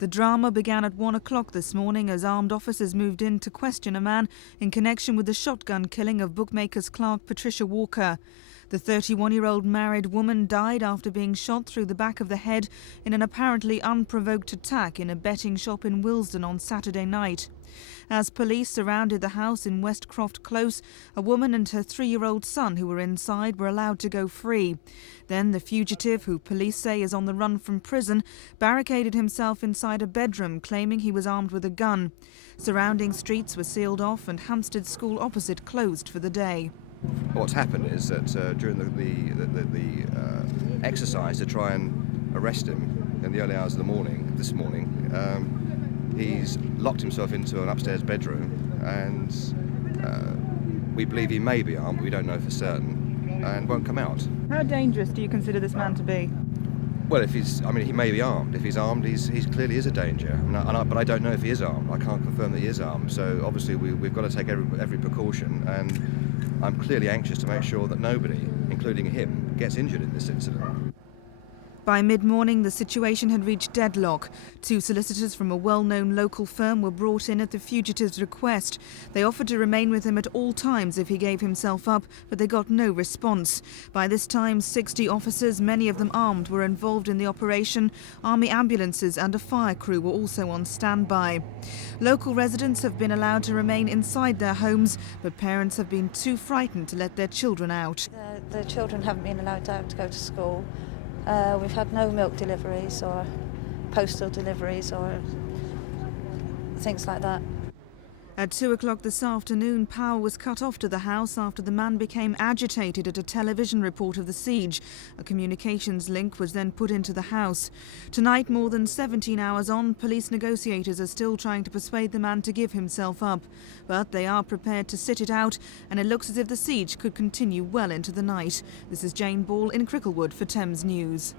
The drama began at 1 o'clock this morning as armed officers moved in to question a man in connection with the shotgun killing of bookmakers clerk Patricia Walker. The 31-year-old married woman died after being shot through the back of the head in an apparently unprovoked attack in a betting shop in Willesden on Saturday night. As police surrounded the house in Westcroft Close, a woman and her 3-year-old son who were inside were allowed to go free. Then the fugitive, who police say is on the run from prison, barricaded himself inside a bedroom, claiming he was armed with a gun. Surrounding streets were sealed off and Hampstead School opposite closed for the day. What's happened is that during the exercise to try and arrest him in the early hours of the morning, this morning, he's locked himself into an upstairs bedroom, and we believe he may be armed, but we don't know for certain, and won't come out. How dangerous do you consider this man to be? Well, he may be armed. If he's armed, he clearly is a danger. But I don't know if he is armed. I can't confirm that he is armed. So obviously we've got to take every precaution, and I'm clearly anxious to make sure that nobody, including him, gets injured in this incident. By mid-morning, the situation had reached deadlock. 2 solicitors from a well-known local firm were brought in at the fugitive's request. They offered to remain with him at all times if he gave himself up, but they got no response. By this time, 60 officers, many of them armed, were involved in the operation. Army ambulances and a fire crew were also on standby. Local residents have been allowed to remain inside their homes, but parents have been too frightened to let their children out. The children haven't been allowed out to go to school. We've had no milk deliveries or postal deliveries or things like that. At 2 o'clock this afternoon, power was cut off to the house after the man became agitated at a television report of the siege. A communications link was then put into the house. Tonight, more than 17 hours on, police negotiators are still trying to persuade the man to give himself up. But they are prepared to sit it out, and it looks as if the siege could continue well into the night. This is Jane Ball in Cricklewood for Thames News.